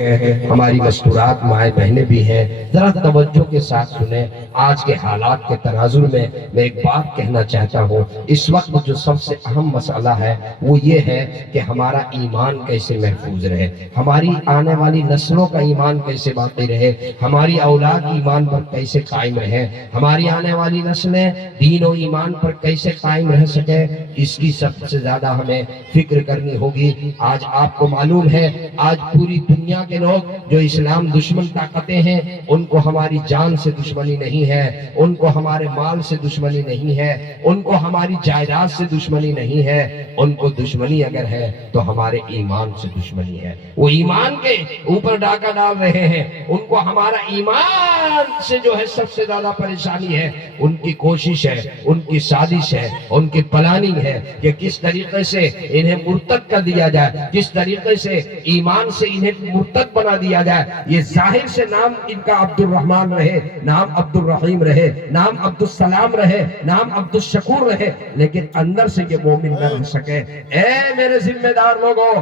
ہماری مستورات مائیں بہنیں بھی ہیں، ذرا توجہ کے ساتھ سنیں۔ آج کے حالات کے تناظر میں ایک بات کہنا چاہتا ہوں۔ اس وقت جو سب سے اہم مسئلہ ہے وہ یہ ہے کہ ہمارا ایمان کیسے محفوظ رہے، ہماری آنے والی نسلوں کا ایمان کیسے باقی رہے، ہماری اولاد ایمان پر کیسے قائم رہے، ہماری آنے والی نسلیں دین و ایمان پر کیسے قائم رہ سکے، اس کی سب سے زیادہ ہمیں فکر کرنی ہوگی۔ آج آپ کو معلوم ہے، آج پوری دنیا کے لوگ جو اسلام دشمن طاقتیں ہیں، ان کو ہماری جان سے دشمنی نہیں ہے، ان کو ہمارے مال سے دشمنی نہیں ہے، ان کو ہماری جائیداد سے دشمنی نہیں ہے، ان کو دشمنی اگر ہے تو ہمارے ایمان سے دشمنی ہے۔ وہ ایمان کے اوپر ڈاکہ ڈال رہے ہیں، ان کو ہمارا ایمان سے جو ہے سب سے زیادہ پریشانی ہے۔ ان کی کوشش ہے، ان کی سازش ہے، ان کی پلاننگ ہے کہ کس طریقے سے انہیں مرتد کر دیا جائے، کس طریقے سے ایمان سے انہیں مرتد بنا دیا جائے۔ یہ ظاہر سے نام ان کا عبد الرحمن رہے، نام عبد الرحیم رہے، نام عبد السلام رہے، نام عبد الشکور رہے، لیکن اندر سے یہ مومن نہ رہ سکے۔ اے میرے ذمہ دار لوگوں،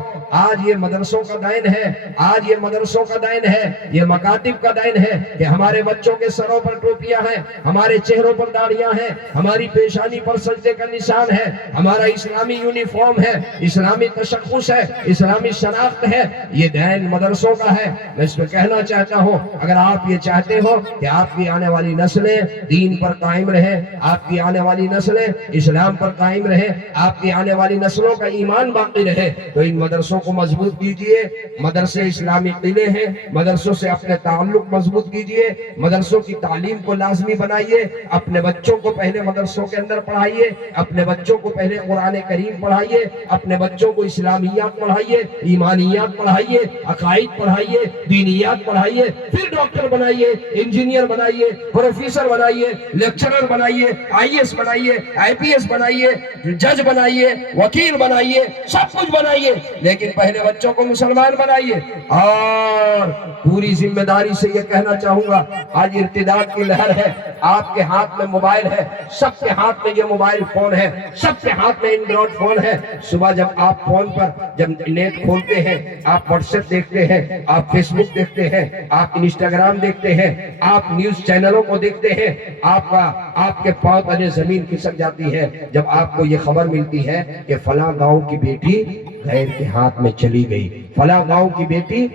آج یہ مدرسوں کا دین ہے، آج یہ مدرسوں کا دین ہے، یہ مکاتب کا دین ہے کہ ہمارے بچوں کے سروں پر ٹوپیاں ہیں، ہمارے چہروں پر داڑیاں ہیں، ہماری پیشانی پر سجدے کا نشان ہے، ہمارا اسلامی یونیفارم ہے، اسلامی تشخص ہے، اسلامی شناخت ہے۔ یہ دین مدرسوں کا ہے۔ میں اس میں کہنا چاہتا ہوں، اگر آپ یہ چاہتے ہو کہ آپ کی آنے والی نسلیں دین پر قائم رہیں، آپ کی آنے والی نسلیں اسلام پر قائم رہیں، آپ کی آنے والی نسلوں کا ایمان باقی رہے، تو ان مدرسوں کو مضبوط کیجئے۔ مدرسے اسلامی قلعے ہیں، مدرسوں سے اپنے تعلق مضبوط کیجئے، مدرسوں کی تعلیم کو لازمی بنائیے، اپنے بچوں کو پہلے مدرسوں کے اندر پڑھائیے، اپنے بچوں کو پہلے قرآن کریم پڑھائیے، اپنے بچوں کو اسلامیات پڑھائیے، ایمانیات پڑھائیے، عقائد پڑھائیے، دینیات پڑھائیے، پھر ڈاکٹر بنائیے، انجینئر بنائیے، پروفیسر بنائیے، لیکچرر بنائیے، آئی ایس بنائیے، آئی پی ایس بنائیے، جج بنائیے، وکیل بنائیے، سب کچھ بنائیے، لیکن پہلے بچوں کو مسلمان بنائیے۔ اور پوری ذمہ داری سے یہ کہنا چاہوں گا، آج ارتداد کی لہر ہے، آپ کے ہاتھ میں موبائل ہے، سب کے ہاتھ میں یہ موبائل فون ہے، سب کے ہاتھ میں اینڈرائڈ فون ہے۔ صبح جب آپ فون پر جب نیٹ کھولتے ہیں، آپ واٹس ایپ دیکھتے ہیں، آپ فیس بک دیکھتے ہیں، آپ انسٹاگرام دیکھتے ہیں، آپ نیوز چینلوں کو دیکھتے ہیں، آپ کے پاؤں تلے زمین کھسک جاتی ہے جب آپ کو یہ خبر ملتی ہے کہ فلاں گاؤں کی بیٹی غیر کے ہاتھ میں چلی گئی، فلاں گاؤں کی بیٹی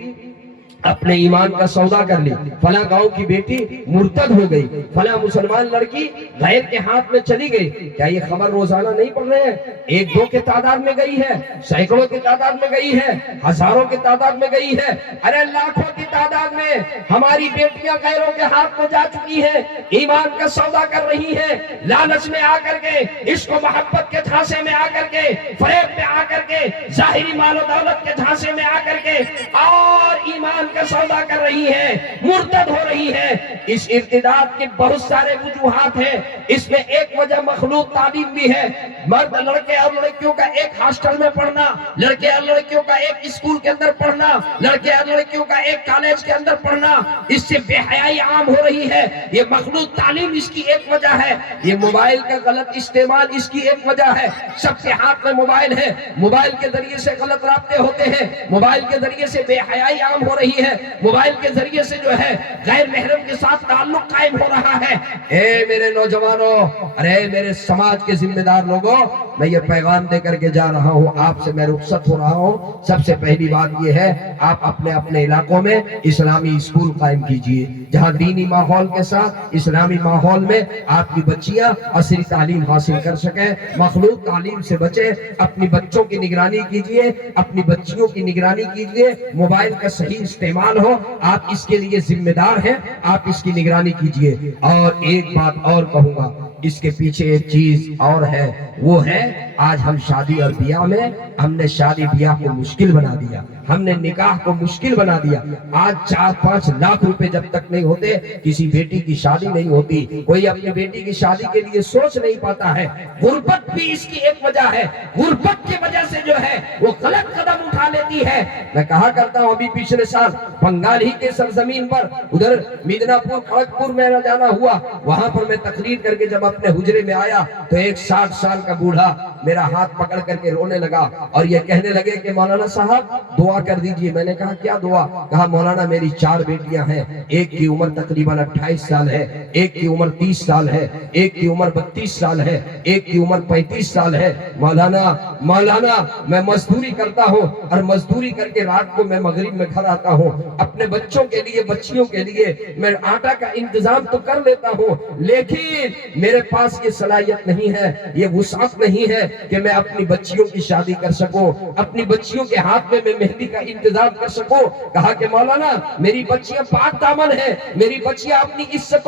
اپنے ایمان کا سودا کر لی، فلاں گاؤں کی بیٹی مرتد ہو گئی، فلاں مسلمان لڑکی غیر کے ہاتھ میں چلی گئی۔ کیا یہ خبر روزانہ نہیں پڑھ رہے ہیں؟ ایک دو کے تعداد میں گئی ہے، سینکڑوں کی تعداد میں گئی ہے، ہزاروں کی تعداد میں گئی ہے، ارے لاکھوں کی تعداد میں ہماری بیٹیاں غیروں کے ہاتھ میں جا چکی ہیں، ایمان کا سودا کر رہی ہیں، لالچ میں آ کر کے، عشق و محبت کے جھانسے میں آ کر کے، فریب میں آ کر کے، ظاہری مال و دولت کے جھانسے میں آ کر کے، اور ایمان کا سودا کر رہی ہے، مرتد ہو رہی ہے۔ اس ارتداد کے بہت سارے وجوہات ہیں، اس میں ایک وجہ مخلوق تعلیم بھی ہے۔ مرد لڑکے اور لڑکیوں کا ایک ہاسٹل میں پڑھنا، لڑکے اور لڑکیوں کا ایک اسکول کے اندر پڑھنا، لڑکے اور لڑکیوں کا ایک کالج کے اندر پڑھنا، اس سے بے حیائی عام ہو رہی ہے۔ یہ مخلوط تعلیم اس کی ایک وجہ ہے، یہ موبائل کا غلط استعمال اس کی ایک وجہ ہے۔ سب کے ہاتھ میں موبائل ہے، موبائل کے ذریعے سے غلط رابطے ہوتے ہیں، موبائل کے ذریعے سے بے حیائی عام ہو رہی ہے، موبائل کے ذریعے سے جو ہے غیر محرم کے ساتھ تعلق قائم ہو رہا ہے۔ اے میرے نوجوانوں، ارے میرے سماج کے ذمہ دار لوگوں، میں یہ پیغام دے کر کے جا رہا ہوں، آپ سے میں رخصت ہو رہا ہوں۔ سب سے پہلی بات یہ ہے، آپ اپنے اپنے علاقوں میں اسلامی اسکول قائم کیجئے، جہاں دینی ماحول کے ساتھ اسلامی ماحول میں آپ کی بچیاں عصری تعلیم حاصل کر سکیں۔ مخلوط تعلیم سے بچیں، اپنی بچوں کی نگرانی کیجئے، اپنی بچیوں کی نگرانی کیجئے، موبائل کا صحیح استعمال ہو، آپ اس کے لیے ذمہ دار ہیں، آپ اس کی نگرانی کیجئے۔ اور ایک بات اور کہوں گا، اس کے پیچھے ایک چیز اور ہے، وہ ہے آج ہم شادی اور بیاہ میں ہم نے شادی بیاہ کو مشکل بنا دیا، ہم نے نکاح کو مشکل بنا دیا۔ آج 4-5 لاکھ روپے جب تک نہیں ہوتے کسی بیٹی کی شادی نہیں ہوتی، کوئی اپنی بیٹی کی شادی کے لیے سوچ نہیں پاتا ہے۔ غربت بھی اس کی ایک وجہ ہے، غربت کی وجہ سے جو ہے وہ غلط قدم اٹھا لیتی ہے۔ میں کہا کرتا ہوں، ابھی پچھلے سال بنگال ہی کے سرزمین پر ادھر میدناپور کھڑگپور میں جانا ہوا، وہاں پر میں تقریر کر کے جب اپنے حجرے میں آیا تو ایک 60 سال کا بوڑھا میرا ہاتھ پکڑ کر کے رونے لگا اور یہ کہنے لگے کہ مولانا صاحب دعا کر دیجئے۔ میں نے کہا کیا دعا؟ کہا مولانا میری 4 بیٹیاں ہیں، ایک کی عمر تقریباً 28 سال ہے، ایک کی عمر 30 سال ہے، ایک کی عمر 32 سال ہے، ایک کی عمر 35 سال ہے۔ مولانا میں مزدوری کرتا ہوں اور مزدوری کر کے رات کو میں مغرب میں گھر آتا ہوں، اپنے بچوں کے لیے بچیوں کے لیے میں آٹا کا انتظام تو کر لیتا ہوں، لیکن میرے پاس یہ صلاحیت نہیں ہے، یہ وسعت نہیں ہے کہ میں اپنی بچیوں کی شادی کر سکوں، اپنی بچیوں کے ہاتھ میں مہندی کا انتظام کر سکوں۔ کہا کہ مولانا میری بچیاں پاک دامن ہیں، میری بچیاں اپنی عزت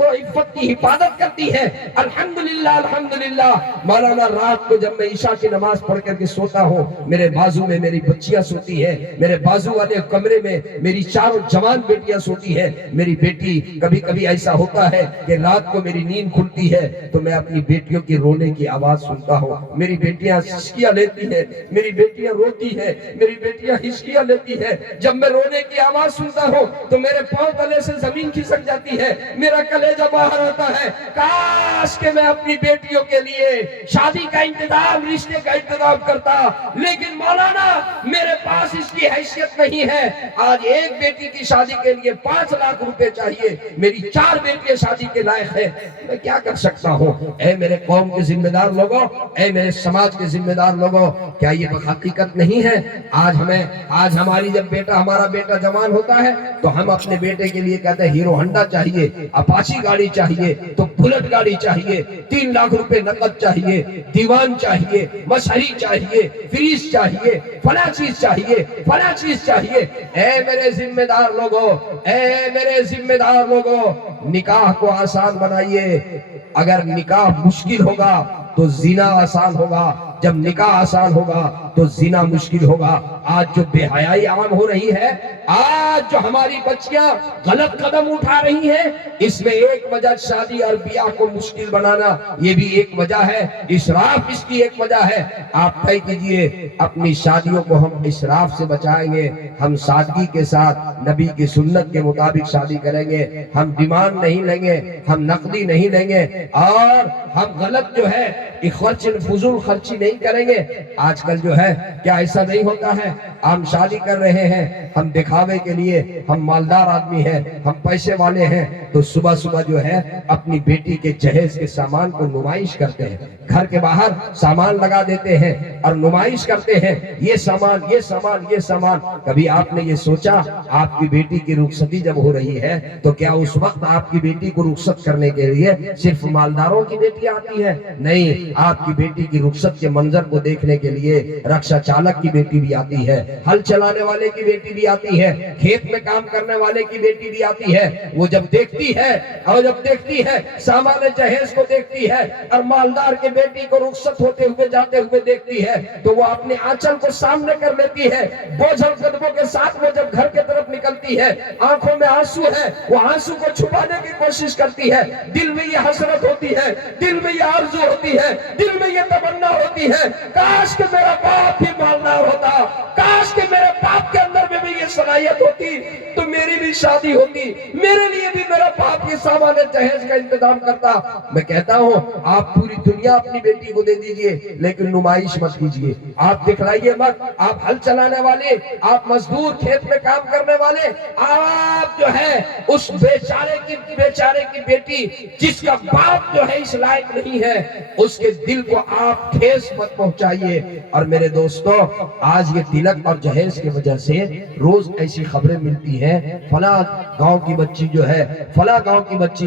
و عفت کی حفاظت کرتی ہیں، الحمدللہ الحمدللہ۔ مولانا رات کو جب میں عشاء کی نماز پڑھ کر کے سوتا ہوں، میرے بازو میں میری بچیاں سوتی ہیں، میرے بازو والے کمرے میں میری 4 جوان بیٹیاں سوتی ہیں۔ میری بیٹی کبھی کبھی ایسا ہوتا ہے کہ رات کو میری نیند کھلتی ہے تو میں اپنی بیٹیوں کی رونے کی آواز سنتا ہوں، میری بیٹیاں ہچکیاں لیتی ہیں، میری بیٹیاں روتی ہیں، میری بیٹیاں ہچکیاں لیتی ہیں۔ جب میں رونے کی آواز سنتا ہوں تو میرے پاؤں تلے سے زمین کھسک جاتی ہے، میرا کلیجہ باہر آتا ہے، کاش کہ میں اپنی بیٹیوں کے لیے شادی کا انتظام، رشتے کا انتظام کرتا، لیکن مولانا میرے پاس اس کی حیثیت نہیں ہے۔ آج ایک بیٹی کی شادی کے لیے 5 لاکھ روپے چاہیے، میری 4 بیٹیاں شادی کے لائق ہیں، میں کیا کر سکتا ہوں؟ اے میرے قوم کے ذمہ دار لوگوں، اے میرے سماج کے ذمہ دار لوگوں، کیا یہ حقیقت نہیں ہے؟ آج ہمارا بیٹا جوان ہوتا ہے تو ہم اپنے بیٹے کے لیے کہتے ہیں ہیرو ہنڈا چاہیے، اپاچی گاڑی چاہیے، تو بلٹ گاڑی چاہیے، 3 لاکھ روپے نقد چاہیے، دیوان چاہیے، مشہری چاہیے، فریج چاہیے، فلاں چیز چاہیے، فلاں چیز چاہیے۔ اے میرے ذمہ دار لوگوں، اے میرے ذمہ دار لوگوں، نکاح کو آسان بنائیے۔ اگر نکاح مشکل ہوگا تو زنا آسان ہوگا، جب نکاح آسان ہوگا تو زنا مشکل ہوگا۔ آج جو بے حیائی عام ہو رہی ہے، آج جو ہماری بچیاں غلط قدم اٹھا رہی ہیں، اس میں ایک وجہ شادی اور بیاہ کو مشکل بنانا، یہ بھی ایک وجہ ہے، اسراف اس کی ایک وجہ ہے۔ آپ طے کیجئے اپنی شادیوں کو ہم اسراف سے بچائیں گے، ہم سادگی کے ساتھ نبی کی سنت کے مطابق شادی کریں گے، ہم ڈیمانڈ نہیں لیں گے، ہم نقدی نہیں لیں گے، اور ہم غلط جو ہے فضول خرچی نہیں کریں گے۔ آج کل جو ہے کیا ایسا نہیں ہوتا ہے، ہم شادی کر رہے ہیں، ہم دکھاوے کے لیے، ہم مالدار آدمی ہیں، ہم پیسے والے ہیں، تو صبح صبح جو ہے اپنی بیٹی کے جہیز کے سامان کو نمائش کرتے ہیں، گھر کے باہر سامان لگا دیتے ہیں اور نمائش کرتے ہیں، یہ سامان یہ سامان یہ سامان۔ کبھی آپ نے یہ سوچا آپ کی بیٹی کی رخصتی جب ہو رہی ہے تو کیا اس وقت آپ کی بیٹی کو رخصت کرنے کے لیے صرف مالداروں کی بیٹی آتی ہے؟ نہیں، آپ کی بیٹی کی رخصت کے منظر کو دیکھنے کے لیے رکشا چالک کی بیٹی بھی آتی ہے، ہل چلانے والے کی بیٹی بھی آتی ہے، کھیت میں کام کرنے والے کی بیٹی بھی آتی ہے۔ وہ جب دیکھتی ہے سامان جہیز کو دیکھتی ہے اور مالدار کی بیٹی کو رخصت ہوتے ہوئے جاتے ہوئے دیکھتی ہے تو وہ اپنے آنچل کو سامنے کر لیتی ہے، بوجھل قدموں کے ساتھ وہ جب گھر کے طرف نکلتی ہے، آنکھوں میں آنسو ہے، وہ آنسو کو چھپانے کی کوشش کرتی ہے، دل میں یہ حسرت ہوتی ہے، دل میں یہ آرزو ہوتی ہے، دل میں یہ تمنا ہوتی ہے، کاش کہ میرا باپ بھی مالدار ہوتا، کاش کہ میرے باپ کے اندر میں بھی یہ صلاحیت ہوتی تو میری بھی شادی ہوتی، میرے لیے بھی میرا باپ یہ سامان جہیز کا انتظام کرتا۔ میں کہتا ہوں آپ پوری دنیا اپنی بیٹی کو دے دیجئے لیکن نمائش مت کیجئے، آپ دکھلائیے مت، آپ ہل چلانے والے، آپ مزدور کھیت میں کام کرنے والے، آپ جو ہے اس بیچارے کی بیٹی جس کا باپ جو ہے اس لائق نہیں ہے، اس کے دل کو آپ ٹھیس مت پہنچائیے۔ اور میرے دوستو، آج یہ تلک اور جہیز کی وجہ سے روز ایسی خبریں ملتی ہیں، فلاں گاؤں کی بچی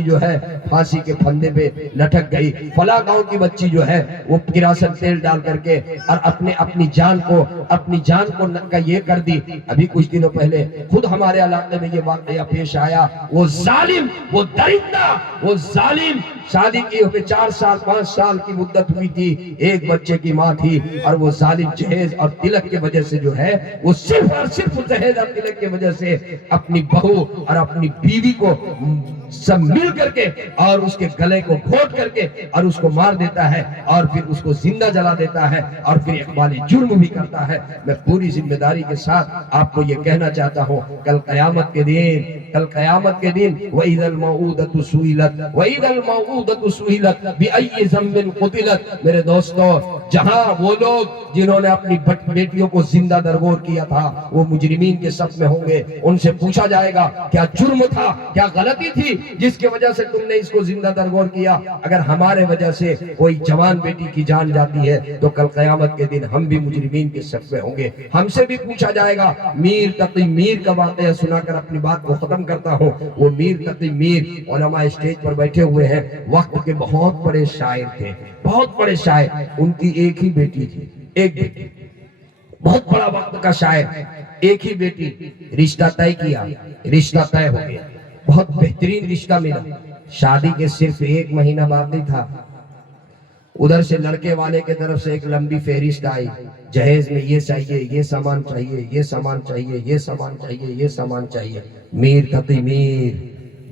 جو ہے پھانسی کے پھندے پہ لٹک گئی، فلاں گاؤں کی بچی جو ہے وہ کراثن تیل ڈال کر کے اور اپنی جان کو یہ کر دی۔ ابھی کچھ دنوں پہلے خود ہمارے علاقے میں یہ واقعہ پیش آیا، وہ ظالم، وہ درندہ، وہ ظالم شادی کی 4 سال 5 سال کی مدت ہوئی تھی، ایک بچے کی ماں تھی، اور وہ ظالم جہیز اور تلک کی وجہ سے جو ہے وہ صرف اور صرف جہیز اور تلک کی وجہ سے اپنی بہو اور اپنی بیوی کو سب مل کر کے اور اس کے گلے کو گھونٹ کر کے اور اس کو مار دیتا ہے اور پھر اس کو زندہ جلا دیتا ہے اور پھر اقبال جرم بھی کرتا ہے۔ میں پوری ذمہ داری کے ساتھ آپ کو یہ کہنا چاہتا ہوں، کل قیامت کے دن کل قیامت کے دن وَإِذَا الْمَوْءُودَةُ سُئِلَتْ وَإِذَا الْمَوْءُودَةُ سُئِلَتْ بِأَيِّ ذَنبٍ قُتِلَتْ۔ میرے دوستو، جہاں وہ لوگ جنہوں نے اپنی بیٹیوں کو زندہ درگور کیا تھا وہ مجرمین کے صف میں ہوں گے، ان سے پوچھا جائے گا کیا جرم تھا، کیا غلطی تھی جس کی وجہ سے تم نے اس کو زندہ درگور کیا؟ اگر ہمارے وجہ سے کوئی جوان بیٹی کی جان جاتی ہے تو کل قیامت کے دن ہم بھی مجرمین کے صف میں ہوں گے، ہم سے بھی پوچھا جائے گا۔ میر تقی میر کا واقعہ سنا کر اپنی بات کو ختم کرتا ہوں۔ وہ میر تقی میر علماء اسٹیج پر بیٹھے ہوئے ہیں، وقت کے بہت بڑے شاعر تھے، بہت بڑے شاعر، ان کی ایک ہی بیٹی تھی، ایک بیٹی، بہت بڑا وقت کا شاعر، ایک ہی بیٹی، رشتہ طے کیا، رشتہ طے ہو گیا، بہت بہترین رشتہ ملا، شادی کے صرف 1 مہینہ باقی تھا، ادھر سے لڑکے والے کے طرف سے ایک لمبی فہرست آئی، جہیز میں یہ چاہیے، یہ سامان چاہیے، یہ سامان چاہیے، یہ سامان چاہیے، یہ سامان چاہیے۔ میر تقی میر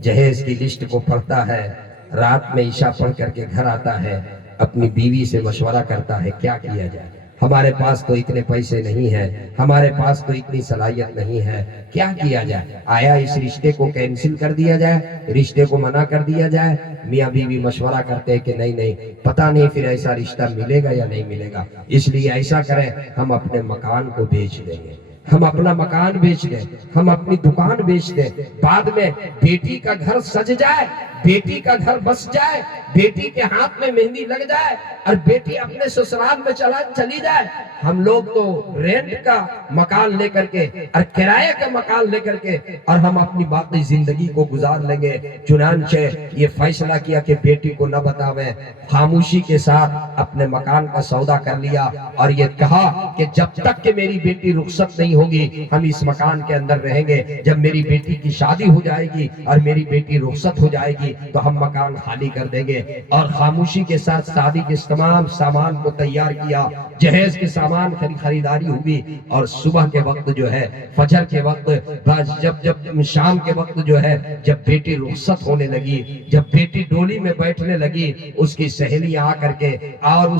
جہیز کی لسٹ کو پڑھتا ہے، رات میں عشاء پڑھ کر کے گھر آتا ہے، اپنی بیوی سے مشورہ کرتا ہے کیا کیا جائے، ہمارے پاس تو اتنے پیسے نہیں ہیں، ہمارے پاس تو اتنی صلاحیت نہیں ہے، کیا کیا جائے؟ آیا اس رشتے کو کینسل کر دیا جائے، رشتے کو منع کر دیا جائے؟ میاں بیوی مشورہ کرتے ہیں کہ نہیں نہیں، پتہ نہیں پھر ایسا رشتہ ملے گا یا نہیں ملے گا، اس لیے ایسا کریں ہم اپنے مکان کو بیچ دیں گے، ہم اپنا مکان بیچ دیں، ہم اپنی دکان بیچ دیں، بعد میں بیٹی کا گھر سج جائے، بیٹی کا گھر بس جائے، بیٹی کے ہاتھ میں مہندی لگ جائے اور بیٹی اپنے سسرال میں چلی جائے، ہم لوگ تو رینٹ کا مکان لے کر کے اور کرایہ کا مکان لے کر کے اور ہم اپنی باقی زندگی کو گزار لیں گے۔ چنانچہ یہ فیصلہ کیا کہ بیٹی کو نہ بتاویں، خاموشی کے ساتھ اپنے مکان کا سودا کر لیا اور یہ کہا کہ جب تک کہ میری بیٹی رخصت نہیں ہوگی ہم اس مکان کے اندر رہیں گے، جب میری بیٹی کی شادی ہو جائے گی اور میری بیٹی رخصت ہو جائے گی تو ہم مکان خالی کر دیں گے۔ اور خاموشی کے ساتھ شادی کے تمام سامان کو تیار کیا، جہیز کے سامان خریداری ہوئی، اور صبح کے وقت جو ہے، فجر کے وقت، جب شام کے وقت جو ہے، جب بیٹی رخصت ہونے لگی، جب بیٹی ڈولی میں بیٹھنے لگی، اس کی سہیلیاں آ کر کے اور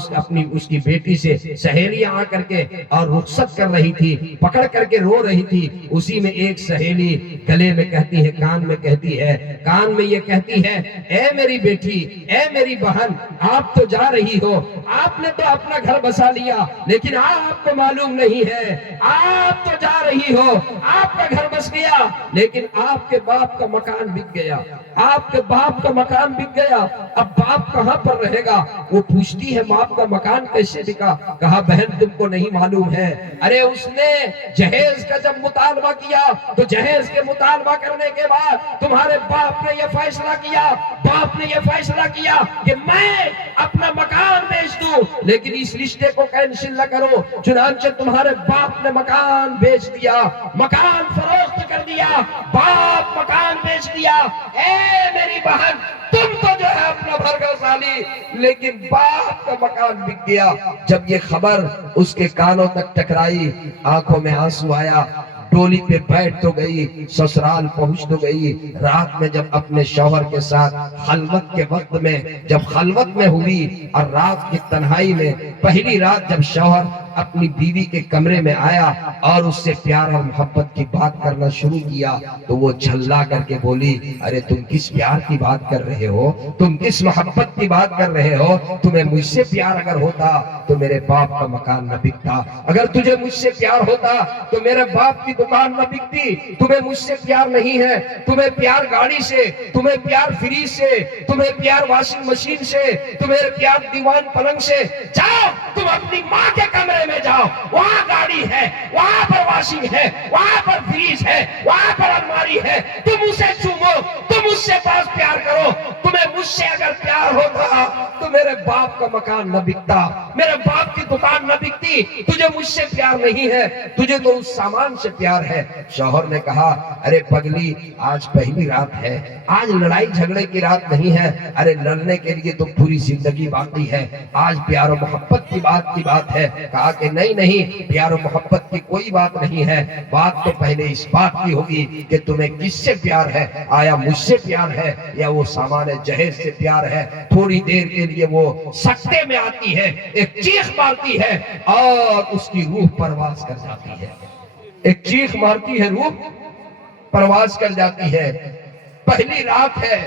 اس کی بیٹی سے سہیلیاں آ کر کے اور رخصت کر رہی تھی، پکڑ کر کے رو رہی تھی، اسی میں ایک سہیلی گلے میں کہتی ہے، کان میں کہتی ہے، کان میں یہ کہتی ہے، اے میری بیٹی، اے میری بہن، آپ تو جا رہی ہو، آپ نے تو اپنا گھر بسا لیا، لیکن آپ کو معلوم نہیں ہے، آپ تو جا رہی ہو، آپ کا گھر بس گیا، لیکن آپ کے باپ کا مکان بک گیا، آپ کے باپ کا مکان بک گیا، اب باپ کہاں پر رہے گا؟ وہ پوچھتی ہے باپ کا مکان کیسے بکا؟ کہا بہن تم کو نہیں معلوم ہے، ارے اس نے جہیز کا جب مطالبہ کیا تو جہیز کے مطالبہ کرنے کے بعد تمہارے باپ نے یہ فیصلہ کیا، باپ نے یہ فیصلہ کیا کہ میں اپنا مکان بیچ دوں لیکن اس رشتے کو کینسل نہ کرو، چنانچہ تمہارے باپ نے مکان بیچ دیا، مکان فروخت کر دیا، باپ مکان بیچ دیا۔ اے میری بہن، تم تو جو ہے اپنا گھر بسا لی لیکن باپ کا مکان بک گیا۔ جب یہ خبر اس کے کانوں تک ٹکرائی، آنکھوں میں آنسو آیا، ڈولی پہ بیٹھ تو گئی، سسرال پہنچ تو گئی، رات میں جب اپنے شوہر کے ساتھ خلوت کے وقت میں جب خلوت میں ہوئی اور رات کی تنہائی میں پہلی رات جب شوہر اپنی بیوی کے کمرے میں آیا اور اس سے پیار اور محبت کی بات کرنا شروع کیا تو وہ جھلا کر کے بولی، ارے تم کس پیار کی بات کر رہے ہو، تم کس محبت کی بات کر رہے ہو؟ تمہیں مجھ سے پیار اگر ہوتا تو میرے باپ کا مکان نہ بکتا، اگر تجھے مجھ سے پیار ہوتا تو میرے باپ کی دکان نہ بکتی، تمہیں مجھ سے پیار نہیں ہے، تمہیں پیار گاڑی سے، تمہیں پیار فریج سے، تمہیں پیار واشنگ مشین سے، تمہیں پیار دیوان پلنگ سے، جاؤ تم اپنی ماں کے کمرے میں جاؤ، وہاں گاڑی ہے، وہاں پر واشنگ ہے، وہاں پر فریج ہے، وہاں پر الماری ہے، تم اسے چومو، تم اس سے پاس پیار کرو، تمہیں مجھ سے اگر پیار ہوتا تو میرے باپ کا مکان نہ بکتا، میرے باپ کی دکان نہ بکتی، تجھے مجھ سے پیار نہیں ہے، تجھے تو اس سامان سے پیار ہے۔ شوہر نے کہا، ارے پگلی آج پہلی رات ہے، آج لڑائی جھگڑے کی رات نہیں ہے، ارے لڑنے کے لیے تو پوری زندگی باقی ہے، آج پیار و محبت کی بات ہے۔ کہا کہ نہیں، پیار و محبت کی کوئی بات نہیں ہے، بات تو پہلے اس بات کی ہوگی کہ تمہیں کس سے پیار ہے، آیا مجھ سے پیار ہے یا وہ سامان جہیز سے پیار ہے؟ تھوڑی دیر کے لیے وہ سکتے میں آتی ہے، ایک چیخ مارتی ہے اور اس کی روح پرواز کر جاتی ہے، ایک چیخ مارتی ہے روح پرواز کر جاتی ہے. پہلی رات ہے,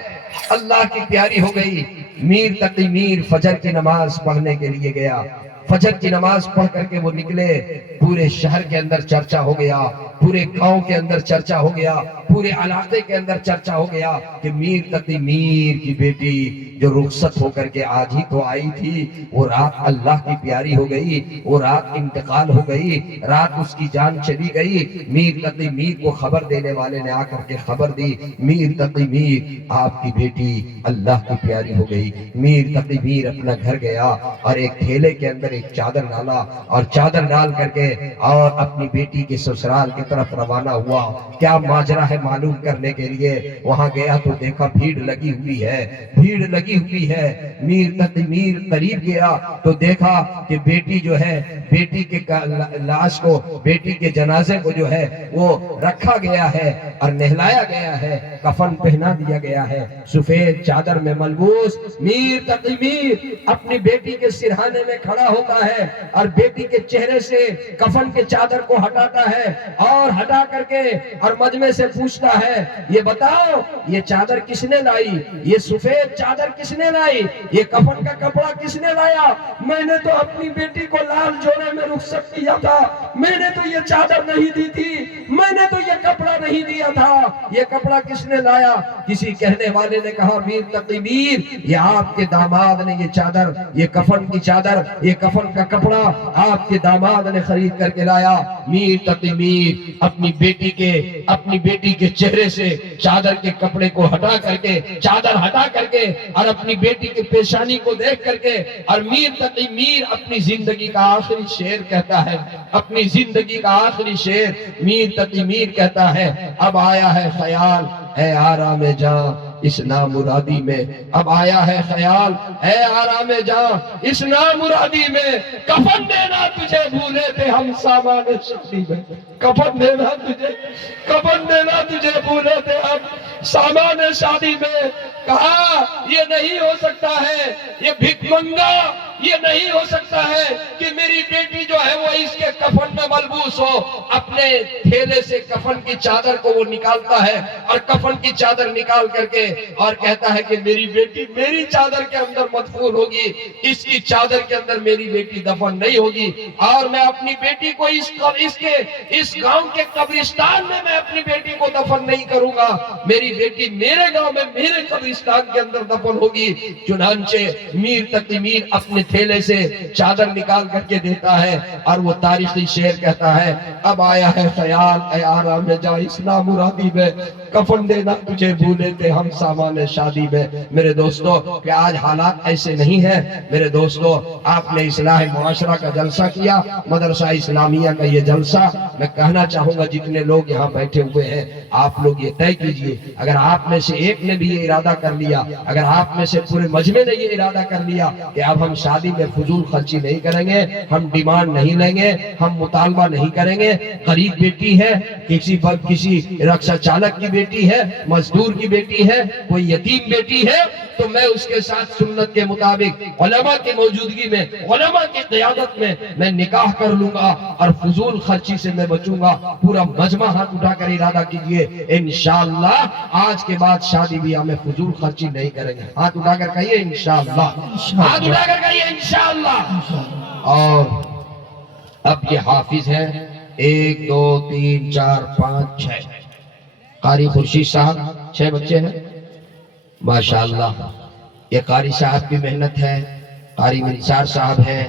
اللہ کی پیاری ہو گئی. میر تقی میر فجر کی نماز پڑھنے کے لیے گیا. فجر کی نماز پڑھ کر کے وہ نکلے. پورے شہر کے اندر چرچا ہو گیا, پورے گاؤں کے اندر چرچا ہو گیا, پورے علاقے کے اندر چرچا ہو گیا کہ میر تقی میر کی بیٹی جو رخصت ہو کر کے آج ہی تو آئی تھی, وہ رات اللہ کی پیاری ہو گئی, وہ رات انتقال ہو گئی, رات اس کی جان چلی گئی. میر تقی میر کو خبر دینے والے نے آ کر کے خبر دی, میر تقی میر آپ کی بیٹی اللہ کی پیاری ہو گئی. میر تقی میر اپنا گھر گیا اور ایک تھیلے کے اندر ایک چادر ڈالا, اور چادر ڈال کر کے اور اپنی بیٹی کے سسرال کی طرف روانہ ہوا. کیا ماجرا ہے معلوم کرنے کے لیے وہاں گیا تو دیکھا بھیڑ لگی ہوئی ہے, بھیڑ لگی ہوئی ہے. میر تقی میر قریب گیا تو دیکھا کہ بیٹی جو ہے, بیٹی کے لاش کو, بیٹی کے جنازے کو جو ہے وہ رکھا گیا ہے اور نہلایا گیا ہے, کفن پہنا دیا گیا ہے, سفید چادر میں ملبوس. میر تقی میر اپنی بیٹی کے سرہانے میں کھڑا ہوتا ہے اور بیٹی کے چہرے سے کفن کے چادر کو ہٹاتا ہے, اور ہٹا کر کے اور مجمع سے پوچھتا ہے, یہ بتاؤ یہ چادر کس نے لائی, یہ سفید چادر کس نے لائی, یہ کفن کا کپڑا کس نے لایا؟ میں نے تو اپنی بیٹی کو لال جوڑے میں رخصت کیا تھا, میں نے تو یہ چادر نہیں دی تھی, میں نے تو یہ کپڑا نہیں دیا تھا, یہ کپڑا کس نے لایا؟ کسی کہنے والے نے کہا, میر تقی میر یہ آپ کے داماد نے یہ چادر, یہ کفن کی چادر, یہ کفن کا کپڑا آپ کے داماد نے خرید کر کے لایا. میر تقی میر اپنی بیٹی کے چہرے سے چادر کے کپڑے کو ہٹا کر کے, چادر ہٹا کر کے اور اپنی بیٹی کے پیشانی کو دیکھ کر کے, اور میر تقی میر اپنی زندگی کا آخری شعر کہتا ہے, اپنی زندگی کا آخری شعر میر تقی میر کہتا ہے, اب آیا ہے خیال اے آرام جاں اس نامرادی میں, اب آیا ہے خیال اے آرام جاں اس نامرادی میں, کفن دینا تجھے بھولے تھے ہم سامان شادی میں, کفن دینا تجھے بھولے تھے ہم سامان شادی میں. کہا یہ نہیں ہو سکتا ہے, یہ بھک منگا, یہ نہیں ہو سکتا ہے کہ میری بیٹی جو ہے وہ اس کے کفن میں ملبوس ہو. اپنے تھیلے سے کفن کی چادر کو وہ نکالتا ہے اور کفن کی چادر نکال کر کے اور کہتا ہے کہ میری بیٹی میری چادر کے اندر مدفون ہوگی, اس کی چادر کے اندر میری بیٹی دفن نہیں ہوگی, اور میں اپنی بیٹی کو اس گاؤں کے قبرستان میں اپنی بیٹی کو دفن نہیں کروں گا, میری بیٹی میرے گاؤں میں میرے قبرستان کے اندر دفن ہوگی. چنانچہ میر تقی میر اپنے تھیلے سے چادر نکال کر کے دیتا ہے اور وہ تاریخی شعر کہتا ہے, اب آیا ہے خیال اے آرام جاں اس نامرادی میں, کفن دینا تجھے بھولے تھے ہم سامان شادی میں. میرے دوستو کہ آج حالات ایسے نہیں ہیں. میرے دوستو آپ نے اصلاح معاشرہ کا جلسہ کیا, مدرسہ اسلامیہ کا یہ جلسہ, میں کہنا چاہوں گا جتنے لوگ یہاں بیٹھے ہوئے ہیں آپ لوگ یہ طے کیجئے, اگر آپ میں سے ایک نے بھی یہ ارادہ کر لیا, اگر آپ میں سے پورے مجمع نے یہ ارادہ کر لیا کہ اب ہم شادی میں فضول خرچی نہیں کریں گے, ہم ڈیمانڈ نہیں لیں گے, ہم مطالبہ نہیں کریں گے, غریب بیٹی ہے, کسی رکشا چالک کی بیٹی ہے, مزدور کی بیٹی ہے, کوئی یتیم بیٹی ہے, تو میں اس کے ساتھ سنت کے مطابق علماء کی موجودگی میں, علماء کی قیادت میں نکاح کر لوں گا اور فضول خرچی سے میں بچوں گا. پورا مجمع ہاتھ اٹھا کر ارادہ کیجئے, انشاءاللہ آج کے بعد شادی بیاہ میں فضول خرچی نہیں کریں گے. ہاتھ اٹھا کر کہیے انشاءاللہ, ہاتھ اٹھا کر کہیے انشاءاللہ. اور اب یہ حافظ ہے 1 2 3 4 5 6, قاری خورشید صاحب 6 بچے ہیں ماشاءاللہ. یہ قاری صاحب کی محنت ہے, قاری منصار صاحب ہیں,